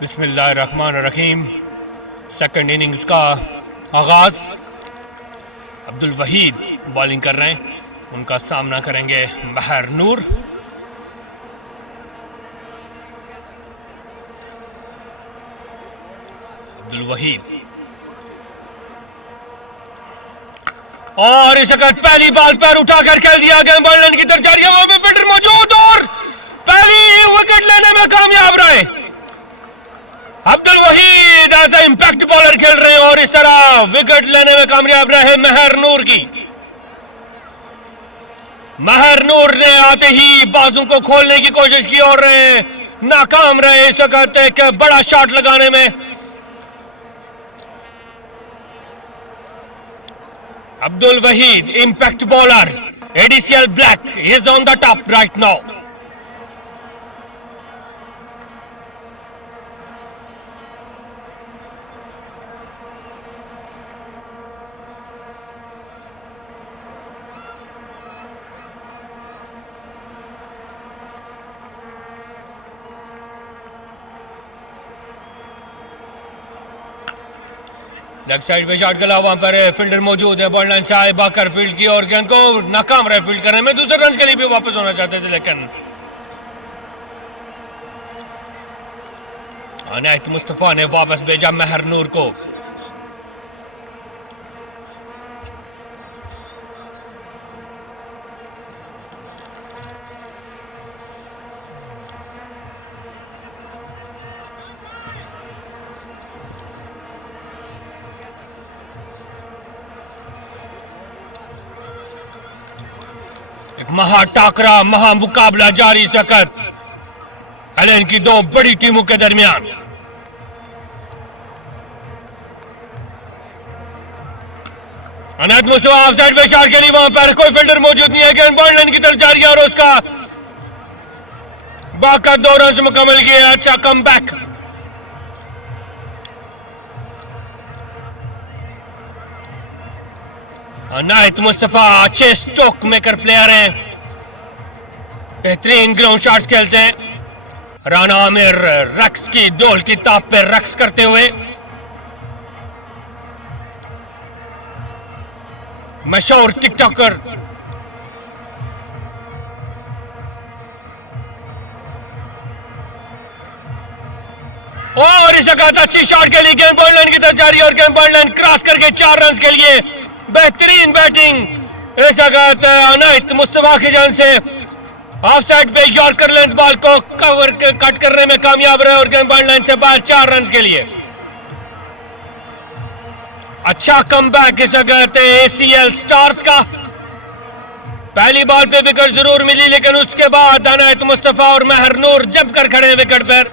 बिस्मिल्लाहिर्रहमानिर्रहीम। Second innings का आगाज। अब्दुल वहीद बॉलिंग कर रहे हैं, उनका सामना करेंगे महर नूर। अब्दुल वहीद और इस वक्त पहली बॉल पर उठाकर खेल दिया गया, बॉल लाइन की तरफ जा रही है, वहां पे फील्डर मौजूद और पहली विकेट लेने में कामयाब रहे। Abdul Wahid as a impact bowler खेल रहे हैं और इस तरह विकेट लेने में कामयाब रहे महर नूर की। महर नूर ने आते ही बाजू को खोलने की कोशिश की और नाकाम रहे इस वक्त एक बड़ा शॉट लगाने में। Abdul Wahid impact bowler, ADCL black is on the top right now. Leg side पे शॉट गला, वहां पर फील्डर मौजूद है, बॉल लाइन से आए बाकर फील्ड की और गेंद को नाकाम रहे फील्ड करने में। दूसरे रन के लिए भी वापस होना चाहते थे लेकिन अनायत मुस्तफा ने वापस भेजा महर नूर को। एक महा टाकरा, महा मुकाबला जारी सकत एलन की दो बड़ी टीमों के दरमियान। अनायत मुस्तफा ऑफ साइड पे शॉट के लिए, वहां पर कोई फील्डर मौजूद नहीं है, गेंद बॉल लाइन की तरफ जा रही है और उसका बाका 2 रन मुकम्मल किया। अच्छा कम बैक। अनायत मुस्तफा अच्छे स्ट्रोक मेकर प्लेयर हैं, बेहतरीन ग्राउंड शॉट्स खेलते हैं। राना आमिर रक्स की डोल की ताप पर रक्स करते हुए मशहूर टिकटॉकर। और इस वक्त अच्छी शॉट के लिए गेंद बॉल लाइन की तरफ जा रही है और गेंद बॉल लाइन क्रॉस करके 4 रन के लिए बेहतरीन बैटिंग इस वक्त अनायत मुस्तफा की जान से। ऑफ साइड पे यॉर्कर लेंथ बॉल को कवर कट करने में कामयाब रहे और गेंद बॉल लाइन से बाहर 4 रन के लिए। अच्छा कमबैक इस वक्त एसीएल स्टार्स का। पहली बॉल पे विकेट जरूर मिली लेकिन उसके बाद अनायत मुस्तफा और महर नूर जम कर खड़े विकेट पर।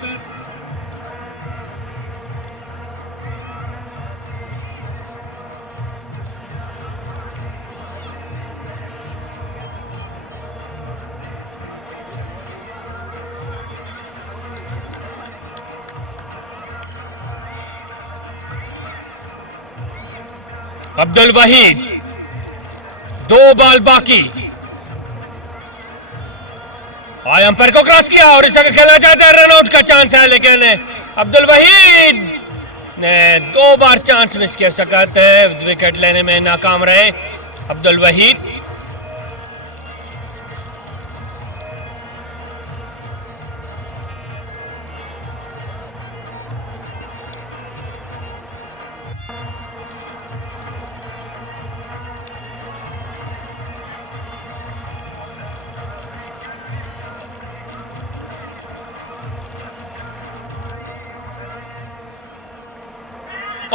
अब्दुल वहीद 2 बॉल बाकी, अंपायर को क्रॉस किया और इस खेलना चाहते हैं, रन आउट का चांस है लेकिन अब्दुल वहीद ने 2 बार चांस मिस कर सकते हैं, विकेट लेने में नाकाम रहे अब्दुल वहीद।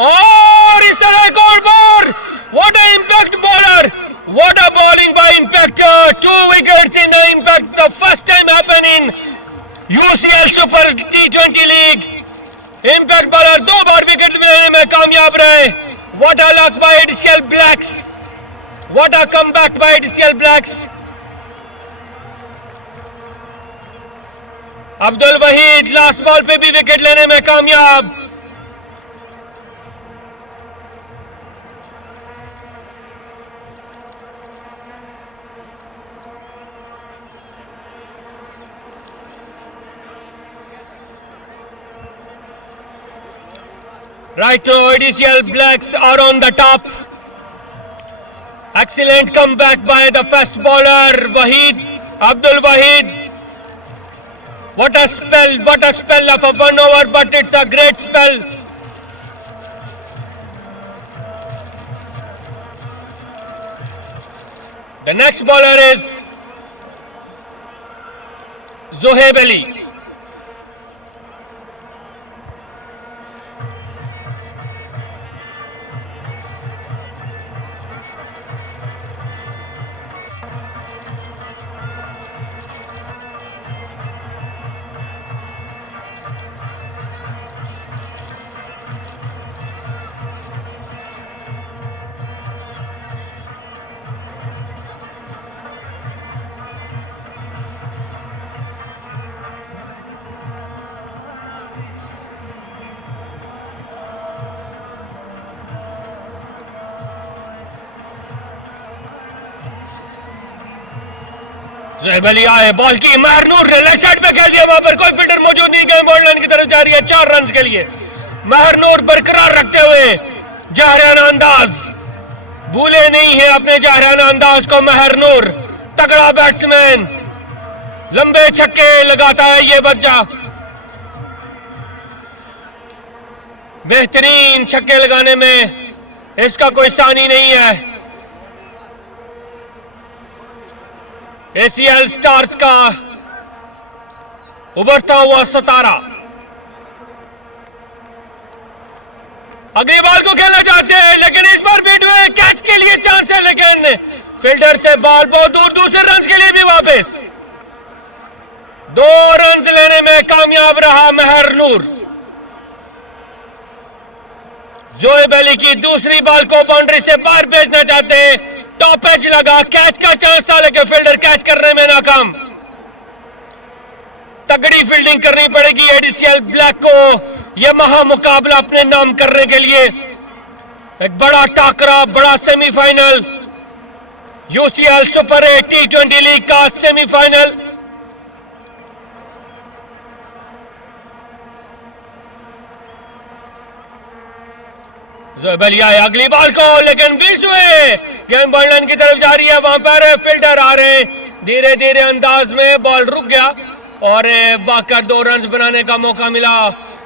और इस तरह एक और बार what a impact bowler, what a bowling by impactor. 2 wickets in the impact, the first time happen in UCL super T20 league. Impact bowler 2 बार विकेट लेने में कामयाब रहे। What a luck by ADCL blacks, what a comeback by ADCL blacks. Abdul Wahid last ball पे भी wicket लेने में कामयाब। Right now, ADCL Blacks are on the top. Excellent comeback by the first bowler, Wahid, Abdul Wahid. What a spell of a 1 over, but it's a great spell. The next bowler is Zohaib Ali. Zohaib Ali आए, ball की महरनूर ने leg side पे खेल दिया, वहां पर कोई fielder मौजूद नहीं, गेम बॉल लाइन की तरफ जा रही है 4 रन के लिए। महरनूर बरकरार रखते हुए जहराना अंदाज, भूले नहीं है अपने जहराना अंदाज को महरनूर। तगड़ा बैट्समैन, लंबे छक्के लगाता है ये बच्चा, बेहतरीन छक्के लगाने में इसका कोई सानी नहीं है। ACL स्टार्स का उभरता हुआ सितारा अगली बॉल को खेलना चाहते हैं, लेकिन इस बार बीट हुए, कैच के लिए चांस है, लेकिन फील्डर से बॉल बहुत दूर, दूसरे रन के लिए भी वापस। 2 रन लेने में कामयाब रहा महरनूर। ज़ोहैब अली की दूसरी बॉल को बाउंड्री से बाहर भेजना चाहते हैं, टॉप एज लगा, कैच का चांस था, लेकिन फील्डर कैच करने में नाकाम। तगड़ी फील्डिंग करनी पड़ेगी ADCL ब्लैक को यह महामुकाबला अपने नाम करने के लिए। एक बड़ा टाकरा, बड़ा semifinal, UCL super 8 T20 league का सेमीफाइनल। ज़ोहैब अली आए अगली बॉल को, लेकिन 20 हुए, गेम बॉल लाइन की तरफ जा रही है, वहां पर फील्डर आ रहे हैं, धीरे धीरे अंदाज में बॉल रुक गया और बाकर 2 रन बनाने का मौका मिला।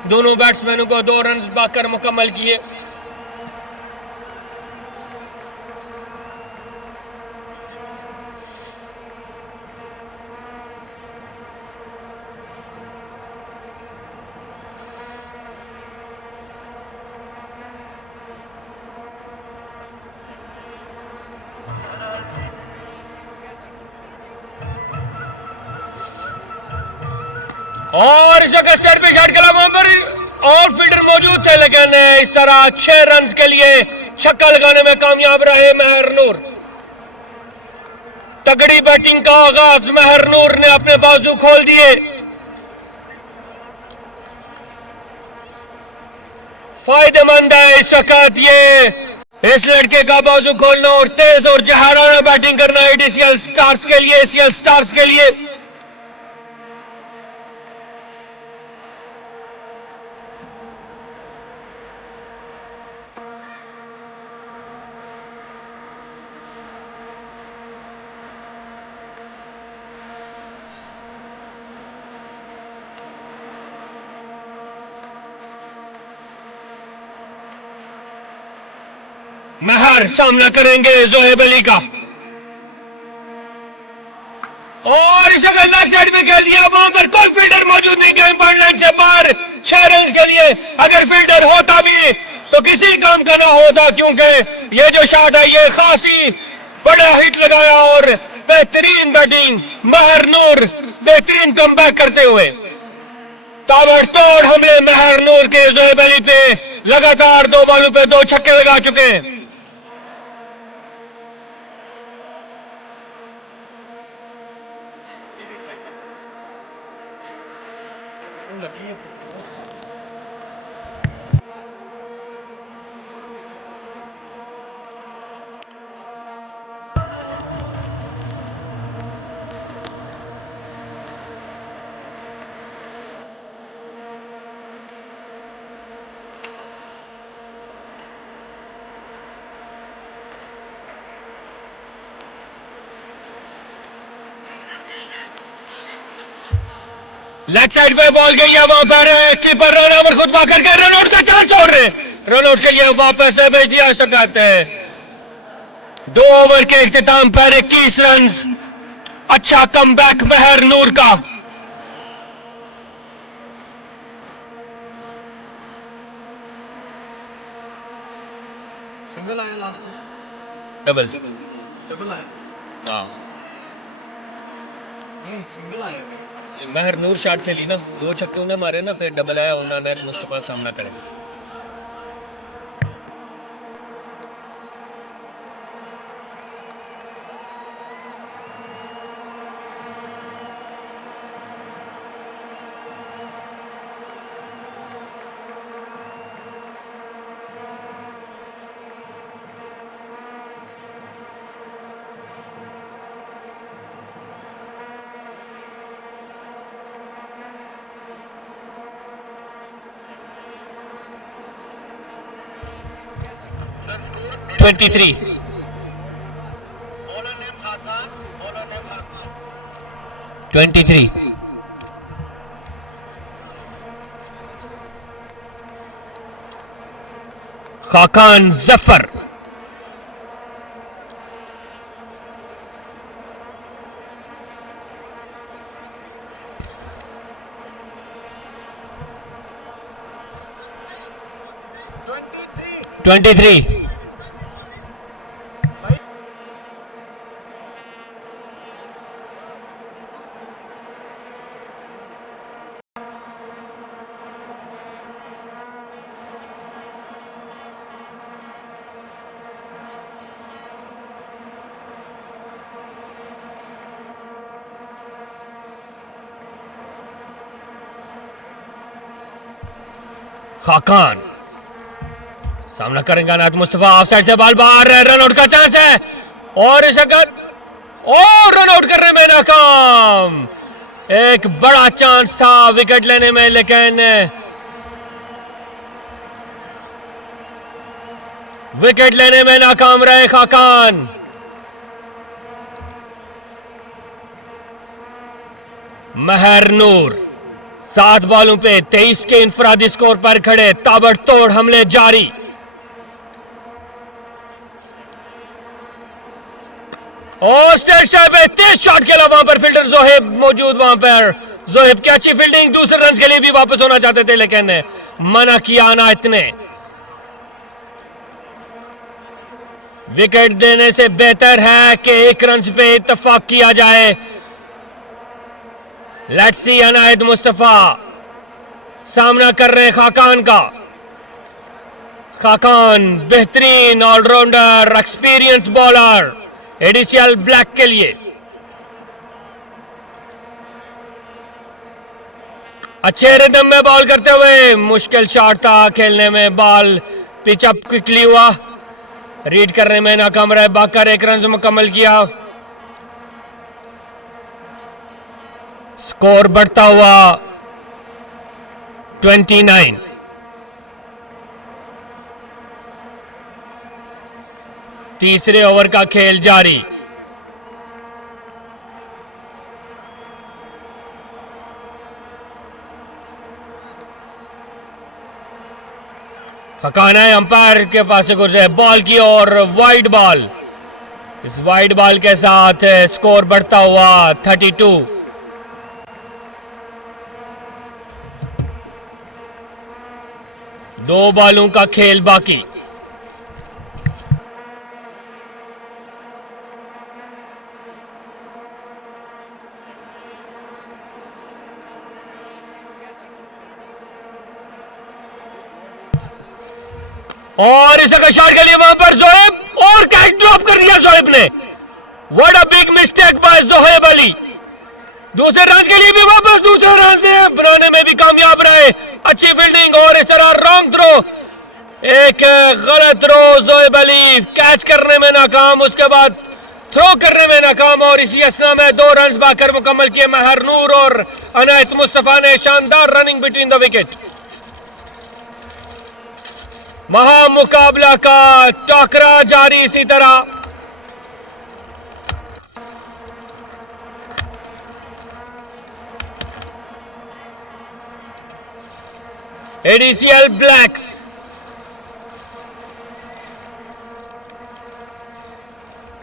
दोनों बैट्समैनों को 2 रन बाकर मुकम्मल किए। और इस वक्त स्टेट पे शॉट खेला, वहां पर और फील्डर मौजूद थे, लेकिन इस तरह 6 रन के लिए छक्का लगाने में कामयाब रहे महरनूर। तगड़ी बैटिंग का आगाज महरनूर ने अपने बाजू खोल दिए। फायदेमंद है इस वक्त ये इस लड़के का बाजू खोलना और तेज और जहाराना बैटिंग करना ADCL स्टार्स के लिए, ACL स्टार्स के लिए। महर सामना करेंगे ज़ोहैब अली का, और इस जगह लेग साइड में खेल दिया, वहां पर कोई फील्डर मौजूद नहीं, गेम पॉइंट लाइन से बाहर 6 रन के लिए। अगर फील्डर होता भी तो किसी काम का ना होता, क्योंकि ये जो शॉट है ये खासी बड़ा हिट लगाया और बेहतरीन बैटिंग महरनूर, बेहतरीन कमबैक करते हुए ताबड़तोड़ हमले महरनूर के ज़ोहैब अली पे लगातार 2 बॉलों पे 2 छक्के लगा चुके हैं। लेग साइड पे बॉल गई है, वहां पर कीपर रन ओवर खुतबा करके रन आउट का चांस छोड़ रहे, रन आउट के लिए वापस भेज दिया सकते हैं। 2 ओवर के इख्तिताम पर 21 रन, अच्छा कमबैक महर नूर का। सिंगल आया लास्ट में, डबल डबल आया, हाँ, नहीं सिंगल आया। महर नूर शॉट खेली ना, 2 छक्के उन्हें मारे ना, फिर डबल आया, उन्होंने मुस्तफा सामना करेगा। Twenty three 23 Khaqan Zafar, twenty three Khaqan सामना करेंगे अनायत मुस्तफा, ऑफ साइड से बॉल बाहर, रन आउट का चांस है और शकत और रन आउट करने में नाकाम। एक बड़ा चांस था विकेट लेने में, लेकिन विकेट लेने में नाकाम रहे खाकान। महर नूर 7 बॉलों पे 23 के इंफरादी स्कोर पर खड़े, ताबड़तोड़ हमले जारी। और स्टेट स्टाइल पे 23 शॉट खेला, वहां पर फील्डर जोहेब मौजूद, वहां पर जोहेब की अच्छी फील्डिंग, दूसरे रन के लिए भी वापस होना चाहते थे लेकिन मना किया अनायत ने। विकेट देने से बेहतर है कि 1 रन पे इत्तेफाक किया जाए। लेट्स सी अनायत मुस्तफा सामना कर रहे खाकान का। खाकान बेहतरीन ऑलराउंडर, एक्सपीरियंस बॉलर एडिशियल ब्लैक के लिए। अच्छे रिदम में बॉल करते हुए, मुश्किल शॉट था खेलने में, बॉल पिच अप क्विकली हुआ, रीड करने में नाकाम रहे, बाकर 1 रन मुकम्मल किया। स्कोर बढ़ता हुआ 29। तीसरे ओवर का खेल जारी। खकाना है अंपायर के पास से कुछ है, बॉल की और वाइड बॉल। इस वाइड बॉल के साथ स्कोर बढ़ता हुआ 32। दो बॉलों का खेल बाकी। और इस शॉट के लिए वहां पर जोहेब और कैच ड्रॉप कर दिया जोहेब ने। What a big mistake by Zoheb Ali. दूसरे रन के लिए भी वापस दूसरे रन से बनाने में भी कामयाब रहे। अच्छी फील्डिंग और इस तरह रॉन्ग थ्रो, एक गलत थ्रो, जोहेब अली कैच करने में नाकाम, उसके बाद थ्रो करने में नाकाम और इसी असना में 2 रन बाकर मुकम्मल किए महर नूर और अनायत मुस्तफा ने। शानदार रनिंग बिटवीन द विकेट। महामुकाबला का टकरा जारी इसी तरह। एडीसीएल ब्लैक्स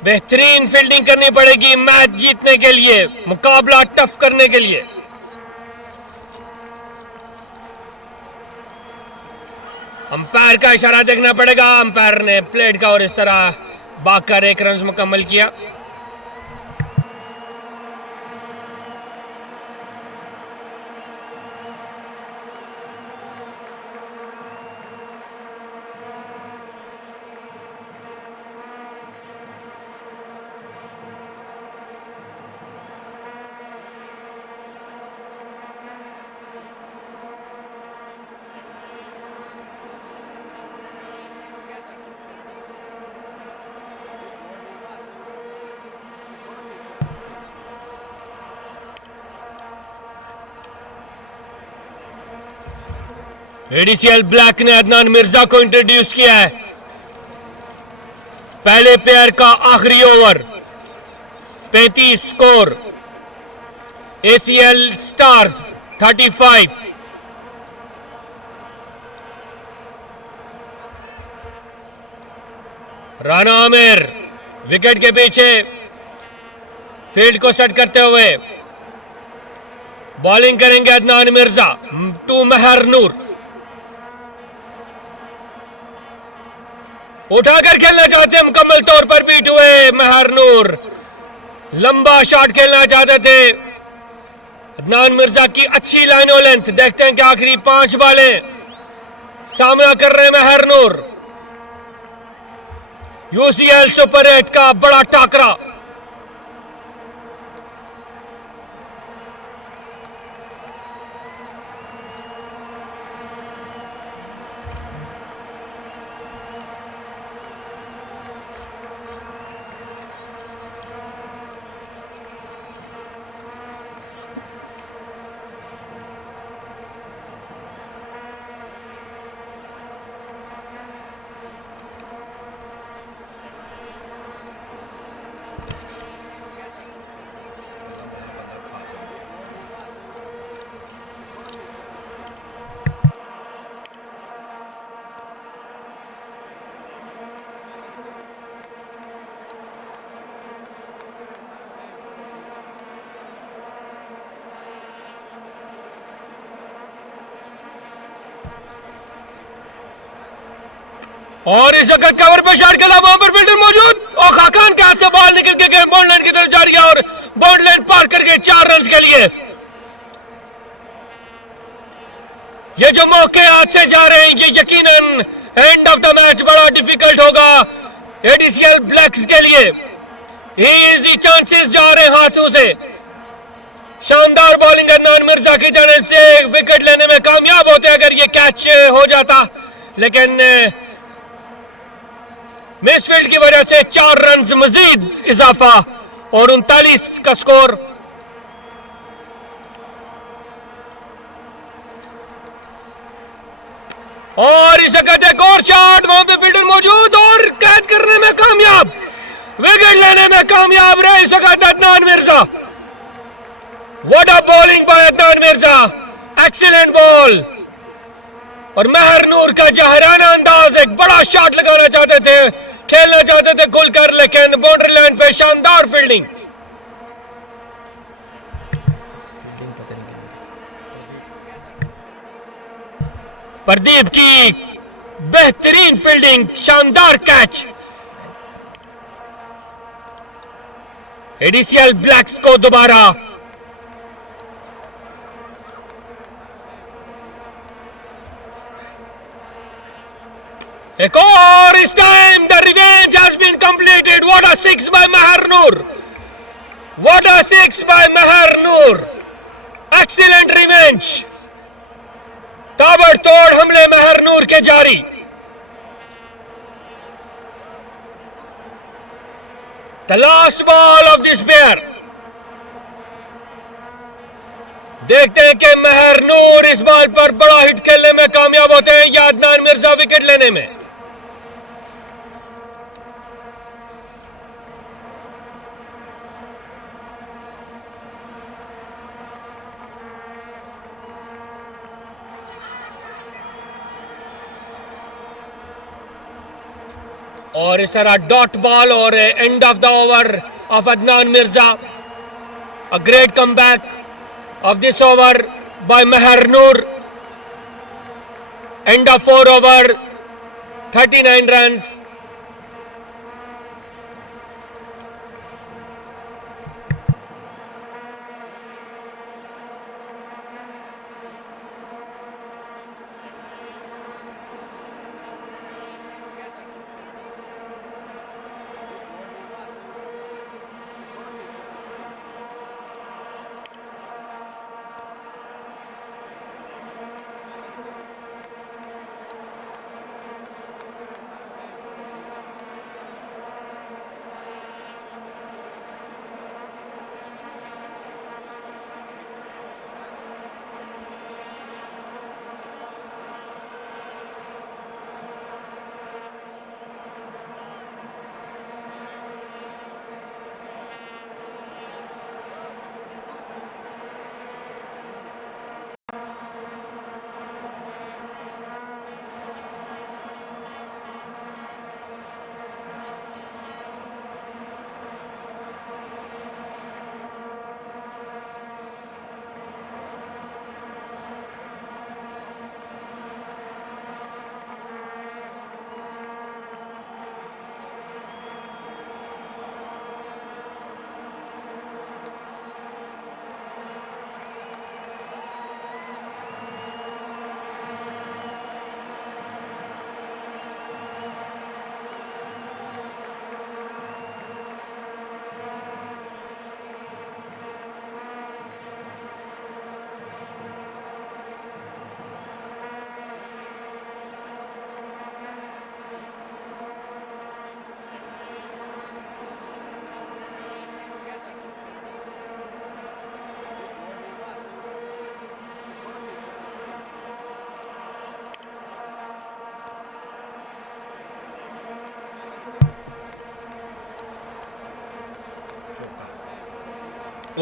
बेहतरीन फील्डिंग करनी पड़ेगी मैच जीतने के लिए, मुकाबला टफ करने के लिए। अंपायर का इशारा देखना पड़ेगा। अंपायर ने प्लेट का और इस तरह भागकर 1 रन मुकम्मल किया। एडीसीएल ब्लैक ने अदनान मिर्जा को इंट्रोड्यूस किया है। पहले पेयर का आखिरी over, 35 score, ACL stars 35। Rana Aamir wicket के पीछे फील्ड को सेट करते हुए बॉलिंग करेंगे अदनान मिर्जा टू महर नूर। उठाकर खेलना चाहते हैं, मुकम्मल तौर पर बीट हुए महर नूर। लंबा शॉट खेलना चाहते थे। अदनान मिर्जा की अच्छी लाइन और लेंथ। देखते हैं कि आखिरी 5 बॉलें सामना कर रहे हैं महर नूर। यूसीएल सुपर 8 का बड़ा टाकरा। और इस वक्त कवर पे शॉट खेला, वहां पर फील्डर मौजूद और खाकान के हाथ से बॉल निकल के बाउंड लाइन की तरफ जा रही है और बाउंड लाइन पार करके 4 रन के लिए। ये जो मौके हाथ से जा रहे हैं ये यकीनन एंड ऑफ द मैच बड़ा डिफिकल्ट होगा एडीसीएल ब्लैक्स के लिए। इजी चांसेस जा रहे हैं हाथों से। शानदार बॉलिंग अदनान मिर्जा की जानिब से विकेट लेने में कामयाब होते अगर ये कैच हो जाता, लेकिन मिसफील्ड की वजह से 4 रन मजीद इजाफा और 39 का स्कोर। और इस वक्त एक और शॉट, वहां पे फील्डर मौजूद और कैच करने में कामयाब, विकेट लेने में कामयाब रहे इस वक्त Adnan Mirza. What a bowling bye Adnan Mirza, excellent ball. और महर नूर का जहराना अंदाज, एक बड़ा शॉट लगाना चाहते थे, खेलना चाहते थे खुलकर, लेकिन बाउंड्री लाइन पे शानदार फील्डिंग। प्रदीप की बेहतरीन फील्डिंग, शानदार कैच। एडीसीएल ब्लैक्स को दोबारा एक और, इस time the revenge has been completed. What a 6 by Mehar Noor, what a 6 by Mehar Noor, excellent revenge. ताबड़तोड़ हमले महर नूर के जारी। The last ball of this pair. देखते हैं कि महर नूर इस बॉल पर बड़ा हिट खेलने में कामयाब होते हैं या अदनान मिर्जा विकेट लेने में। और इस तरह डॉट बॉल और end of the over of Adnan Mirza. A great comeback of this over by Meher Noor. End of 4 over, 39 runs.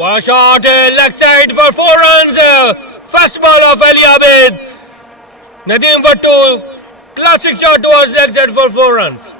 One shot, leg side for 4 runs. First ball of Ali Abid. Nadeem Wattu, classic shot towards leg side for 4 runs.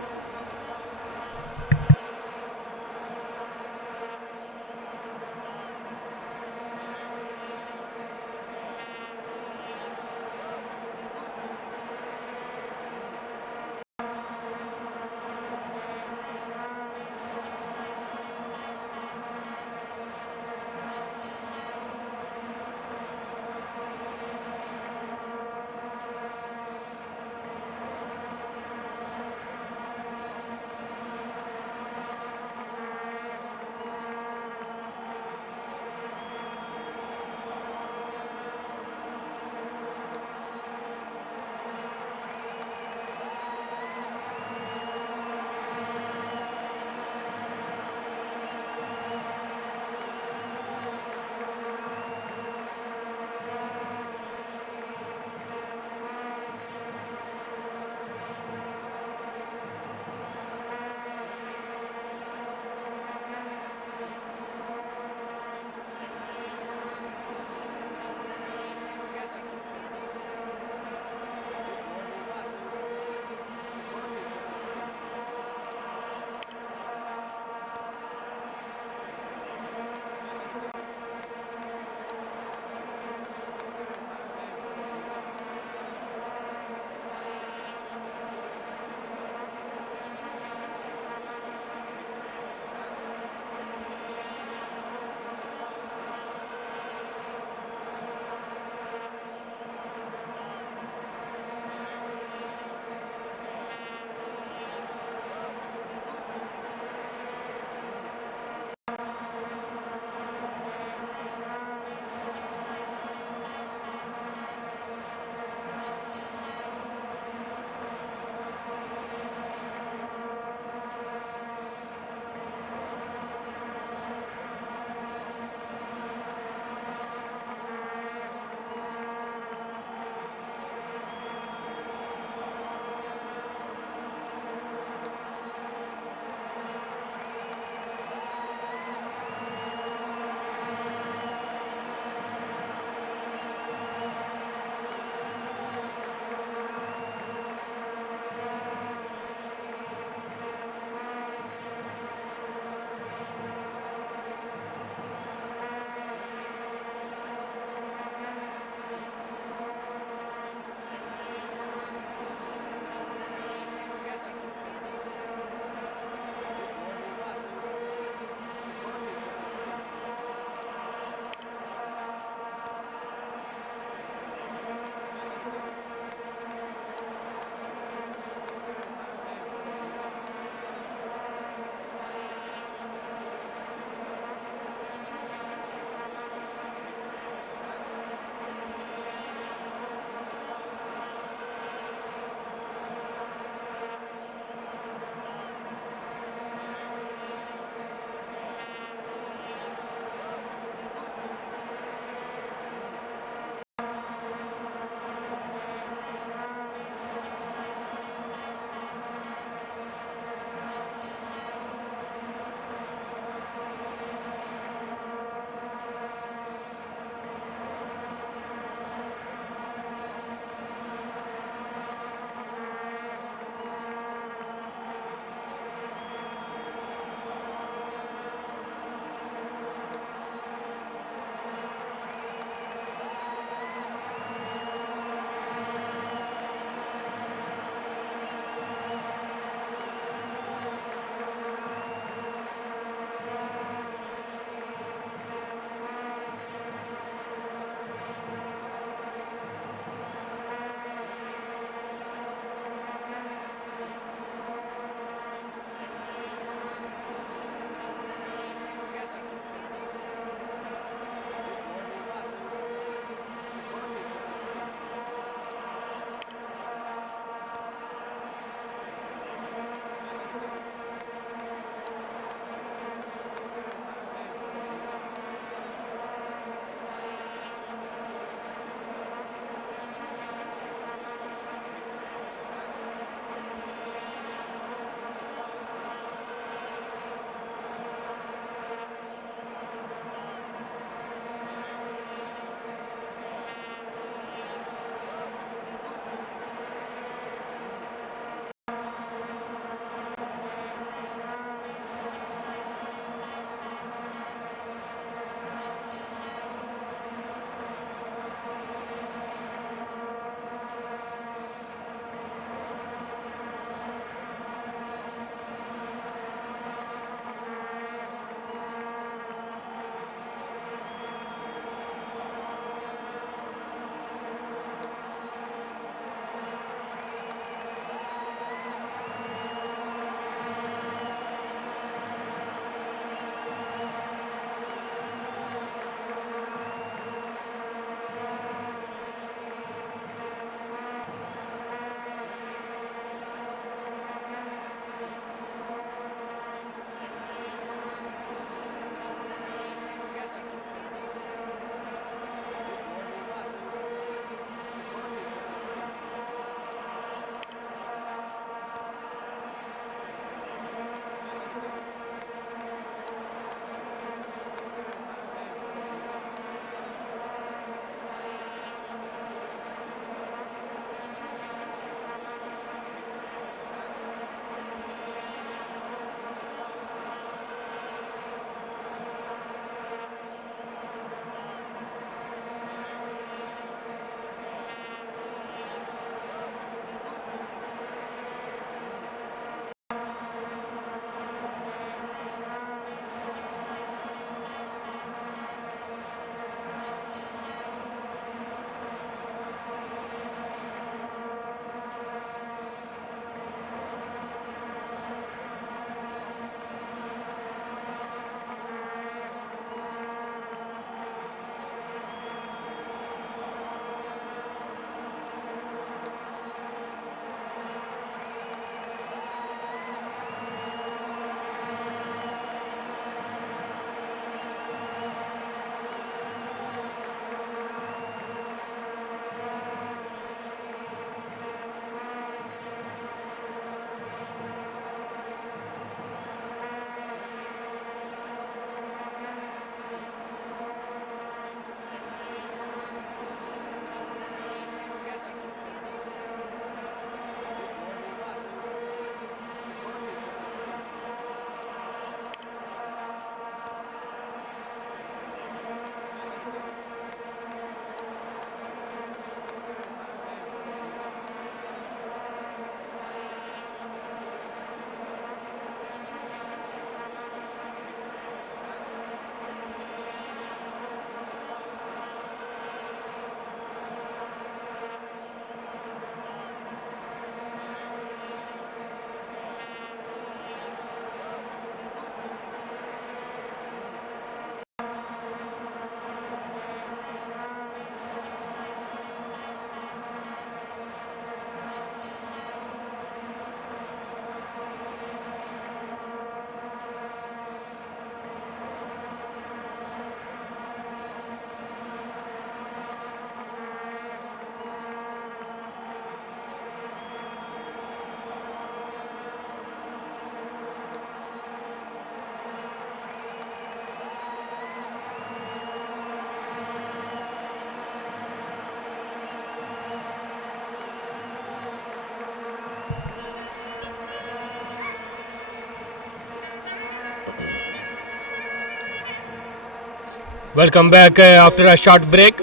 Welcome back after a short break.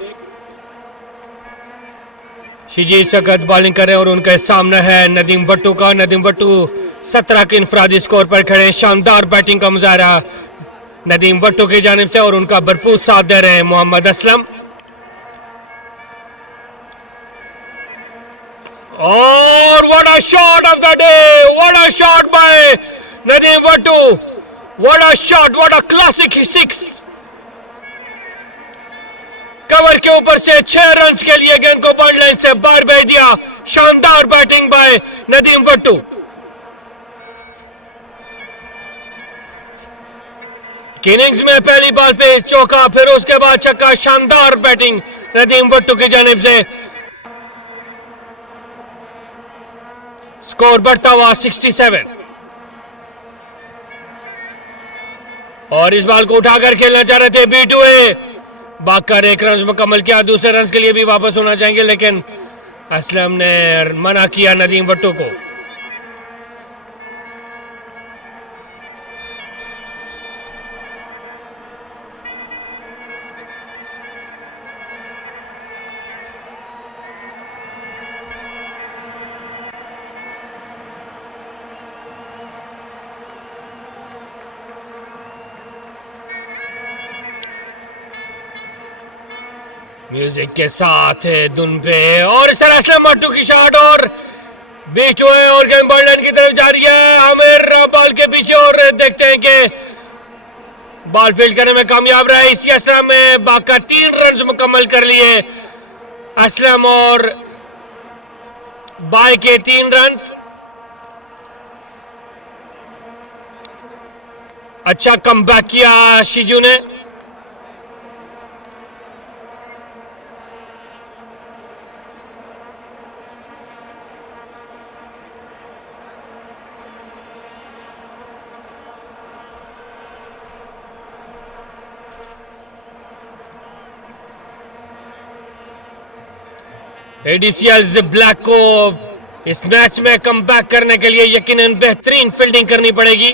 Shiji सकत bowling कर रहे हैं और उनके सामने है नदीम वट्टू का. नदीम वट्टू 17 के इंफरादी स्कोर पर खड़े. शानदार बैटिंग का मुजाहरा नदीम वट्टू की जानिब से और उनका भरपूर साथ दे रहे हैं मोहम्मद असलम. और what a shot of the day! What a shot by Nadeem Wattu! What a shot! What a classic six! Cover के ऊपर से 6 रन के लिए गेंद को बॉर्ड लाइन से बाहर भेज दिया. शानदार batting bye Nadeem Wattoo. Innings में पहली बॉल पे चौका, फिर उसके बाद छक्का. शानदार बैटिंग नदीम वट्टू की जानिब से. स्कोर बढ़ता हुआ 67. और इस बॉल को उठाकर खेलना चाह रहे थे B2A. बाकर 1 रन मुकम्मल किया. दूसरे रन के लिए भी वापस होना चाहेंगे, लेकिन असलम ने मना किया नदीम वट्टू को. म्यूजिक के साथ है धुन पे. और इस तरह असलम वट्टू की शॉट और बीच हुए और गेंद बॉल लाइन की तरफ जा रही है. आमिर बॉल के पीछे और देखते हैं कि बॉल फील्ड करने में कामयाब रहा. इसी असलम में बाकर 3 रन मुकम्मल कर लिए. असलम और बाई के 3 रन. अच्छा कमबैक किया शिजू ने. एडीसीएल ब्लैक को इस मैच में कमबैक करने के लिए यकीनन बेहतरीन फील्डिंग करनी पड़ेगी.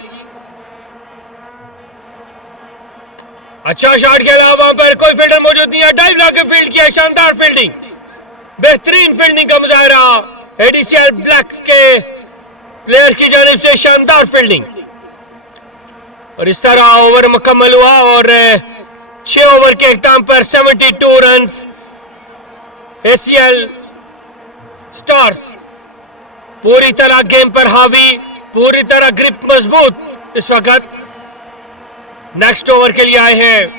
अच्छा शॉट खेला, वहां पर कोई फील्डर मौजूद नहीं है. डाइव लाकर फील्ड किया. शानदार फील्डिंग, बेहतरीन फील्डिंग का मुजाहरा एडीसीएल ब्लैक के प्लेयर की जानिब से. शानदार फील्डिंग. और इस तरह ओवर मुकम्मल हुआ और 6 ओवर के इख्तिताम पर 72 रन. एसीएल स्टार्स पूरी तरह गेम पर हावी, पूरी तरह ग्रिप मजबूत इस वक्त नेक्स्ट ओवर के लिए आए हैं.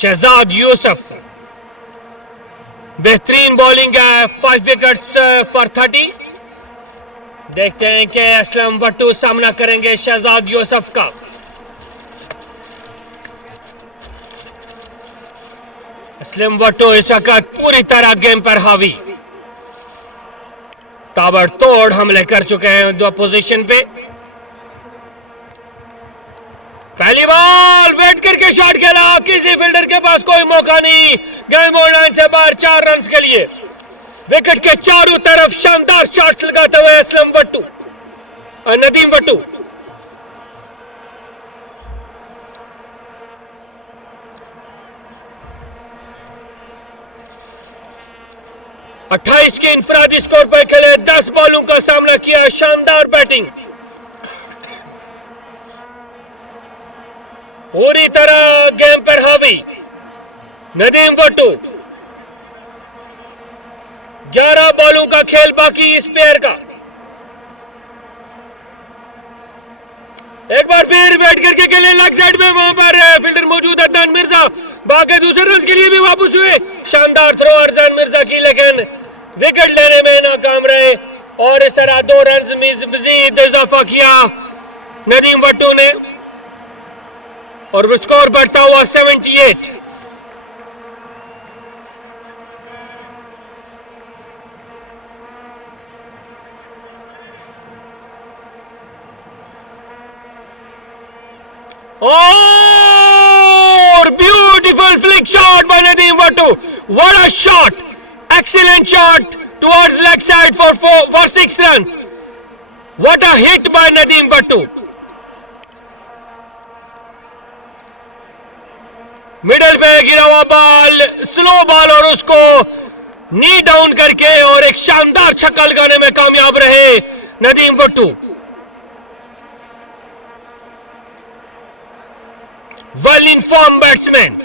शहजाद यूसुफ बेहतरीन बॉलिंग है. 5 विकेट्स फॉर 30. देखते हैं कि असलम वट्टू सामना करेंगे शहजाद यूसुफ का. असलम वट्टू इस वक्त पूरी तरह गेम पर हावी, ताबड़तोड़ हमले कर चुके हैं दो पोजीशन पे. पहली बॉल वेट करके शॉट खेला. किसी फील्डर के पास कोई मौका नहीं. गेंद बॉल लाइन से बाहर. 4 रन के लिए विकेट के चारों तरफ शानदार शॉट्स लगाते हुए असलम वट्टू, नदीम वट्टू. अट्ठाईस के इंफरादी स्कोर पर खेले. 10 बॉलों का सामना किया. शानदार बैटिंग, पूरी तरह गेम पर हावी नदीम वट्टू. 11 बॉलों का खेल बाकी इस पेयर का. एक बार फिर वेट करके खेले लेग साइड में. वहां पर फील्डर मौजूद अदनान मिर्जा. बाकी दूसरे रन के लिए भी वापस हुए. शानदार थ्रो अरजान मिर्जा की, लेकिन विकेट लेने में नाकाम रहे. और इस तरह 2 रन मजीद इजाफा किया नदीम वट्टू ने और स्कोर बढ़ता हुआ 78. और beautiful flick shot bye Nadeem Wattoo. What a shot! Excellent shot towards leg side for 6 runs. What a hit by Nadeem Bhattu. Middle पे गिरा हुआ बॉल, स्लो बॉल, और उसको नी डाउन करके और एक शानदार छक्का लगाने में कामयाब रहे Nadeem Battu. Well in form batsman.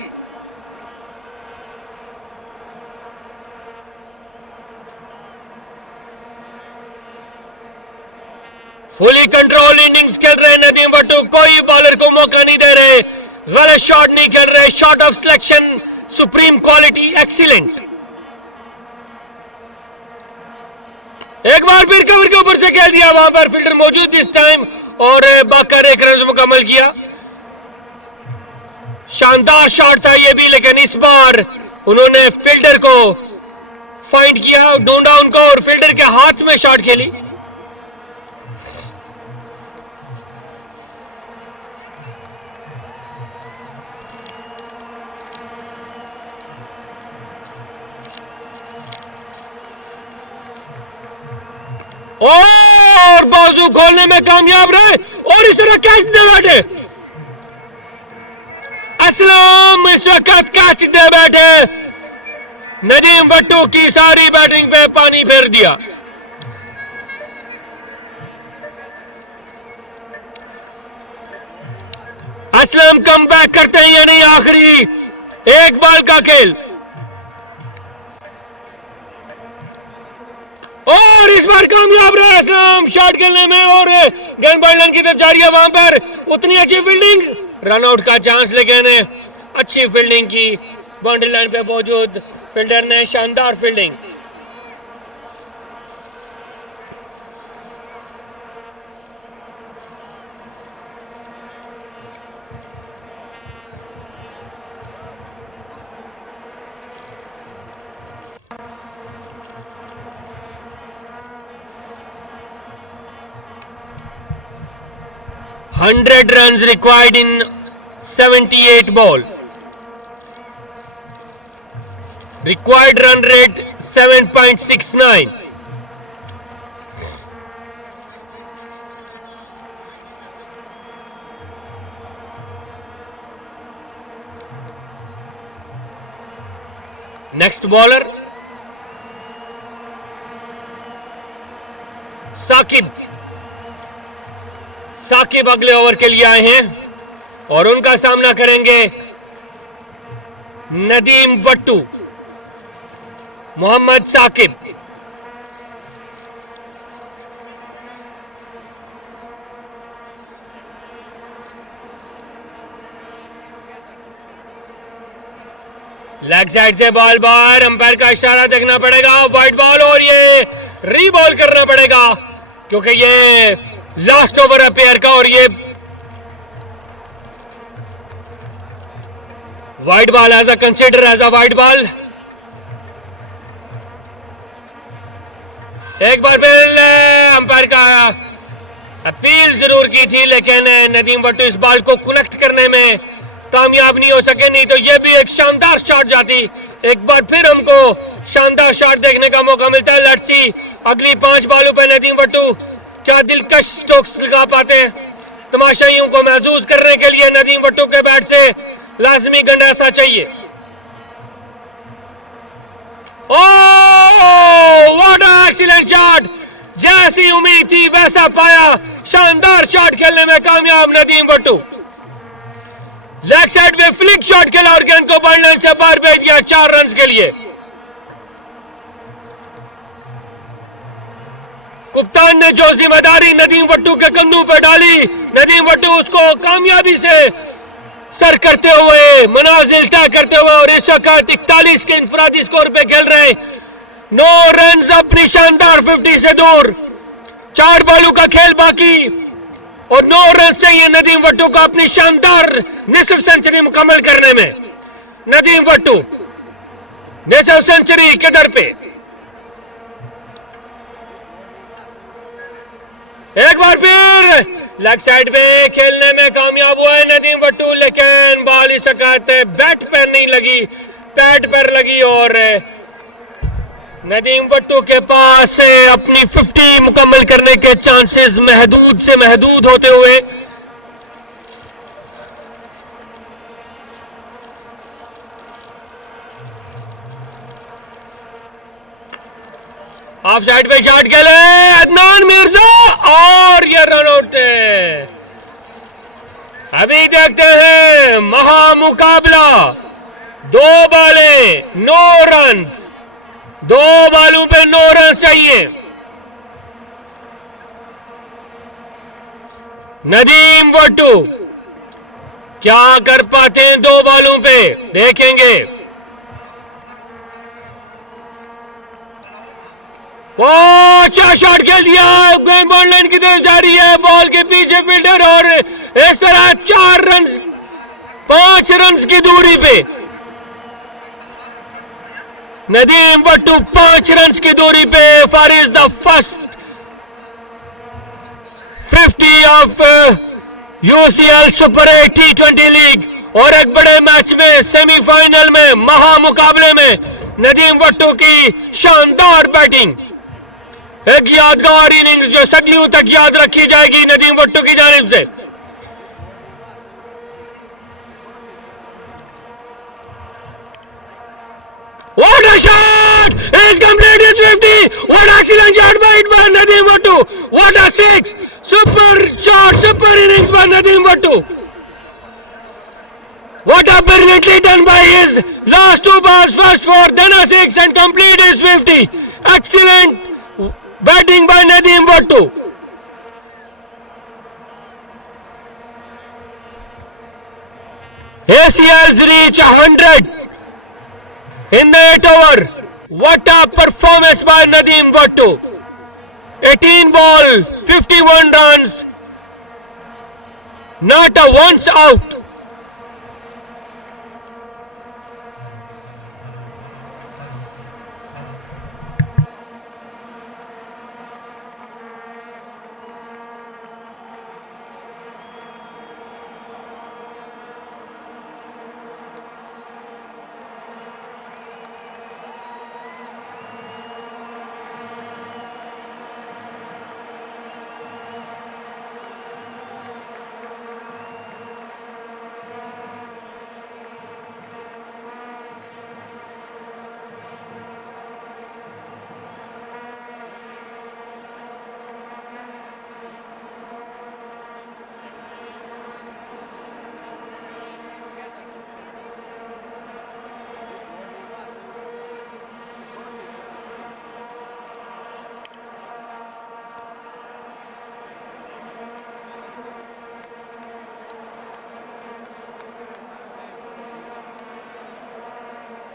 Fully control innings खेल रहे नदीम बट्टू, कोई बॉलर को मौका नहीं दे रहे, गलत शॉट नहीं खेल रहे, shot of selection supreme quality excellent. एक बार फिर कवर के ऊपर से खेल दिया, वहां पर फील्डर मौजूद दिस टाइम, और बाकर एक रन मुकम्मल किया। शानदार शॉट था ये भी, लेकिन इस बार उन्होंने फील्डर को फाइंड किया, ढूंढा उनको और फील्डर के हाथ में शॉट खेली। और बाजू खोलने में कामयाब रहे और इस तरह कैच दे बैठे असलम, इस वक्त कैच दे बैठे। नदीम बट्टू की सारी बैटिंग पे पानी फेर दिया। असलम कम बैक करते हैं या नहीं, आखिरी एक बॉल का खेल, और इस बार कामयाब रहे असलम शॉट खेलने में, और गेंद बॉल लाइन की तरफ जा रही है। वहां पर उतनी अच्छी फील्डिंग, रन आउट का चांस, लेकिन अच्छी फील्डिंग की, बाउंड्री लाइन पे मौजूद फील्डर ने शानदार fielding. $100 runs required in 78 ball. Required run rate 7.69. Next bowler Saqib अगले ओवर के लिए आए हैं और उनका सामना करेंगे नदीम बट्टू। मोहम्मद साकिब, लेग साइड से बॉल बाहर, अंपायर का इशारा देखना पड़ेगा, वाइड बॉल, और ये रीबॉल करना पड़ेगा क्योंकि ये लास्ट ओवर है पेयर का, और ये wide ball as a consider as a wide ball. एक बार फिर अंपायर का अपील जरूर की थी, लेकिन नदीम बट्टू इस बॉल को कनेक्ट करने में कामयाब नहीं हो सके, नहीं तो ये भी एक शानदार शॉट जाती। एक बार फिर हमको शानदार शॉट देखने का मौका मिलता है। लेट्स सी अगली 5 बॉलों पर नदीम बट्टू क्या दिलकश स्ट्रोक्स लगा पाते हैं। तमाशाइयों को महसूस करने के लिए नदीम बट्टू के बैट से लाजमी गंडासा चाहिए। Oh what a excellent shot, जैसी उम्मीद थी वैसा पाया, शानदार शॉट खेलने में कामयाब नदीम बट्टू। लेग साइड में फ्लिक शॉट खेला और गेंद को बॉल लाइन से बाहर भेज दिया 4 रन के लिए। कप्तान ने जो जिम्मेदारी नदीम बट्टू के कंधों पर डाली, नदीम बट्टू उसको कामयाबी से सर करते हुए, मनाजिल तय करते हुए, और इस वक्त 41 के इंफरादी स्कोर पे खेल रहे। 9 रन अपनी शानदार 50 से दूर, 4 बॉलों का खेल बाकी, और 9 रन चाहिए नदीम बट्टू को अपनी शानदार निसफ सेंचुरी मुकम्मल करने में। नदीम बट्टू निसफ सेंचुरी के दर पे। एक बार फिर लेग साइड पे खेलने में कामयाब हुआ है नदीम बट्टू, लेकिन बॉल इस वक्त बैट पर नहीं लगी, पैड पर लगी, और नदीम वट्टू के पास अपनी 50 मुकम्मल करने के चांसेस महदूद से महदूद होते हुए ऑफ साइड पे शॉट खेले अदनान मिर्जा और ये रन आउट है। अभी देखते हैं महामुकाबला, 2 बॉलें 9 रन्स, 2 बॉलों पे 9 रन चाहिए। नदीम वट्टू क्या कर पाते हैं 2 बॉलों पे, देखेंगे। वो अच्छा शॉट खेल दिया, गेंद बॉल लाइन की तरफ जा रही है, बॉल के पीछे फील्डर और इस तरह 4 रन 5 रन की दूरी पे नदीम वट्टू 5 रन की दूरी पे for the first 50 of UCL super 8 T20 league. और एक बड़े मैच में सेमीफाइनल में महामुकाबले में नदीम वट्टू की शानदार बैटिंग, एक यादगार इनिंग्स जो सदियों तक याद रखी जाएगी नदीम वट्टू की जानिब से। What a shot! He's completed 50. What excellent shot by Nadeem Wattu. What a 6. Super shot, super innings by Nadeem Wattu. What a brilliantly done by his last 2 balls, first 4, then a 6 and complete his 50. Excellent batting by Nadeem Wattu. ACLs reach 100 in the 8 over. What a performance by Nadeem Wattu. 18 ball, 51 runs, not a once out.